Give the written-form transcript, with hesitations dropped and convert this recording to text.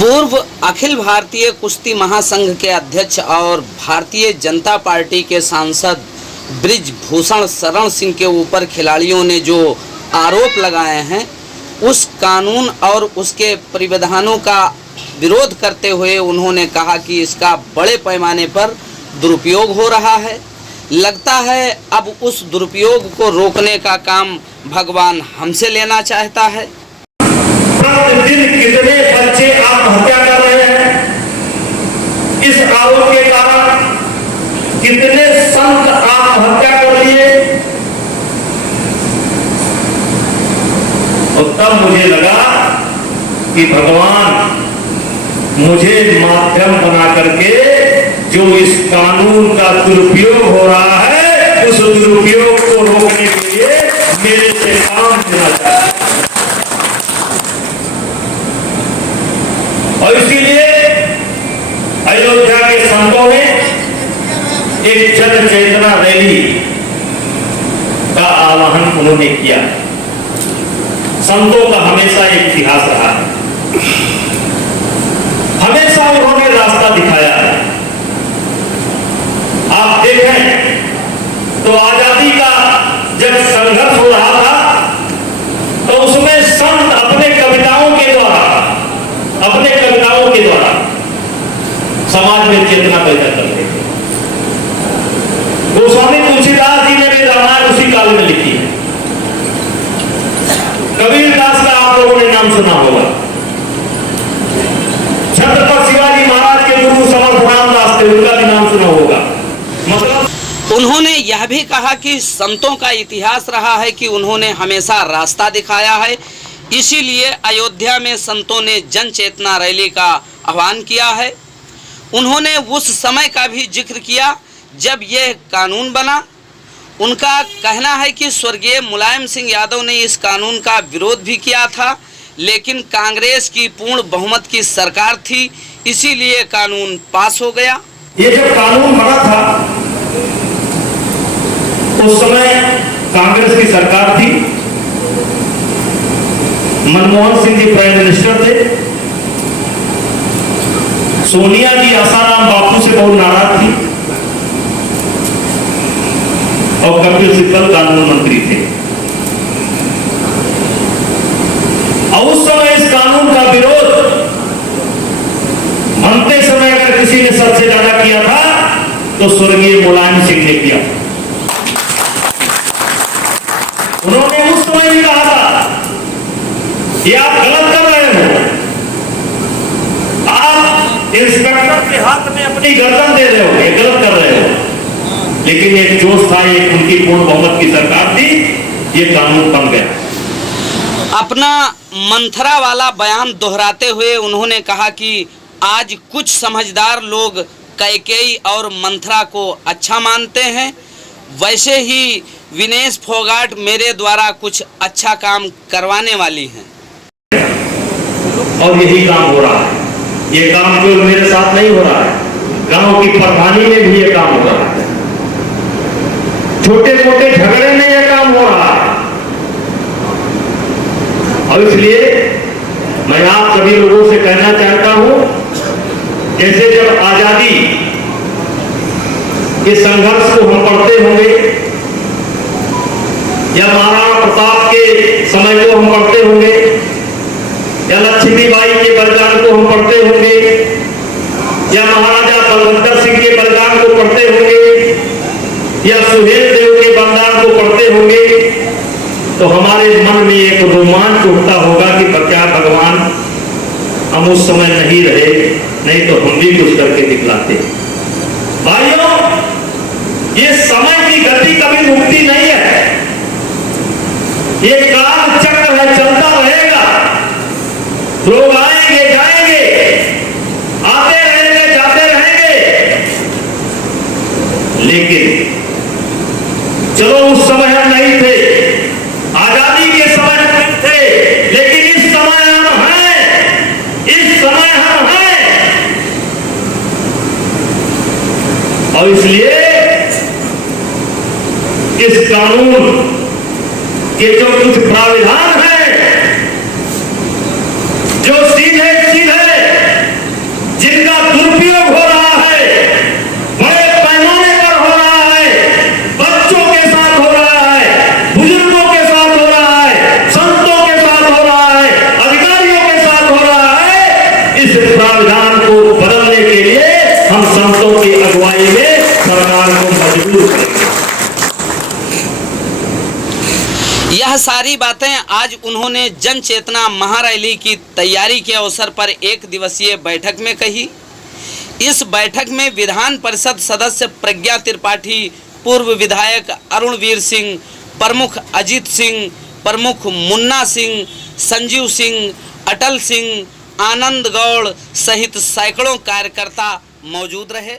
पूर्व अखिल भारतीय कुश्ती महासंघ के अध्यक्ष और भारतीय जनता पार्टी के सांसद ब्रिजभूषण शरण सिंह के ऊपर खिलाड़ियों ने जो आरोप लगाए हैं, उस कानून और उसके प्रावधानों का विरोध करते हुए उन्होंने कहा कि इसका बड़े पैमाने पर दुरुपयोग हो रहा है। लगता है अब उस दुरुपयोग को रोकने का काम भगवान हमसे लेना चाहता है। प्रतिदिन कितने बच्चे आत्महत्या कर रहे हैं इस आरोप के कारण, कितने संत आत्महत्या कर लिए। और तब मुझे लगा कि भगवान मुझे माध्यम बना करके जो इस कानून का दुरुपयोग हो रहा है, उस दुरुपयोग को रोकने के लिए मेरे से काम लेना चाहता है। और इसीलिए अयोध्या के संतों ने एक जन चेतना रैली का आह्वान उन्होंने किया। संतों का हमेशा एक इतिहास रहा है, हमेशा उन्होंने रास्ता दिखाया है। आप देखें तो आजादी का जब संघर्ष हो रहा था तो उसमें संत अपने कविताओं के द्वारा समाज में चेतना पैदा करते थे। गोस्वामी तुलसीदास जी ने भी रामायण उसी काल में लिखी है। कबीरदास का आप लोगों ने नाम सुना होगा। छत्रपति शिवाजी महाराज के गुरु समर्थ रामदास थे, उनका भी नाम सुना होगा। मतलब उन्होंने यह भी कहा कि संतों का इतिहास रहा है कि उन्होंने हमेशा रास्ता दिखाया है, इसीलिए अयोध्या में संतों ने जन चेतना रैली का आह्वान किया है। उन्होंने उस समय का भी जिक्र किया जब यह कानून बना। उनका कहना है कि स्वर्गीय मुलायम सिंह यादव ने इस कानून का विरोध भी किया था, लेकिन कांग्रेस की पूर्ण बहुमत की सरकार थी, इसीलिए कानून पास हो गया। ये जब कानून बना था उस समय कांग्रेस की सरकार थी, मनमोहन सिंह जी प्राइम मिनिस्टर थे, सोनिया जी आसाराम बापू से बहुत नाराज थी और कपिल सिब्बल कानून मंत्री थे। और उस समय इस कानून का विरोध बनते समय अगर किसी ने सबसे ज्यादा किया था तो स्वर्गीय मुलायम सिंह ने किया। उन्होंने उस समय भी कहा था कि आप गलत कर रहे हो, आप इंस्पेक्टर के हाथ में अपनी गर्दन दे रहे हो, ये गलत कर रहे हो। लेकिन एक जोश था, एक उनकी पूर्ण बहुमत की सरकार थी, ये कानून बन गया। अपना मंथरा वाला बयान दोहराते हुए उन्होंने कहा कि आज कुछ समझदार लोग कैकेयी और मंथरा को अच्छा मानते हैं, वैसे ही विनेश फोगाट मेरे द्वारा कुछ अच्छा काम करवाने वाली हैं। और यही काम हो रहा है। ये काम केवल मेरे साथ नहीं हो रहा है, गांव की प्रधानी में भी ये काम हो रहा है, छोटे मोटे झगड़े में ये काम हो रहा है। और इसलिए मैं आप सभी लोगों से कहना चाहता हूं, जैसे जब आजादी के संघर्ष को हम पढ़ते होंगे या महाराणा प्रताप के समय को हम पढ़ते होंगे या लक्ष्मीबाई के बलिदान को हम पढ़ते होंगे या महाराजा बलवंतर सिंह के बलिदान को पढ़ते होंगे या सुहेल देव के बलिदान को पढ़ते होंगे, तो हमारे मन में एक रोमांच उठता होगा कि क्या भगवान हम उस समय नहीं रहे, नहीं तो हम भी कुछ करके दिखलाते। भाइयों, ये समय की गति कभी रुकती नहीं है, ये काल चक्र है, चलता रहेगा। लोग आएंगे जाएंगे, आते रहेंगे जाते रहेंगे, लेकिन चलो उस समय हम नहीं थे, आजादी के समय हम नहीं थे, लेकिन इस समय हम हैं, इस समय हम हैं। और इसलिए इस कानून के जो कुछ प्राविधान है, जो सीधे सीधे यह सारी बातें आज उन्होंने जन चेतना महारैली की तैयारी के अवसर पर एक दिवसीय बैठक में कही। इस बैठक में विधान परिषद सदस्य प्रज्ञा त्रिपाठी, पूर्व विधायक अरुणवीर सिंह, प्रमुख अजीत सिंह, प्रमुख मुन्ना सिंह, संजीव सिंह, अटल सिंह, आनंद गौड़ सहित सैकड़ों कार्यकर्ता मौजूद रहे।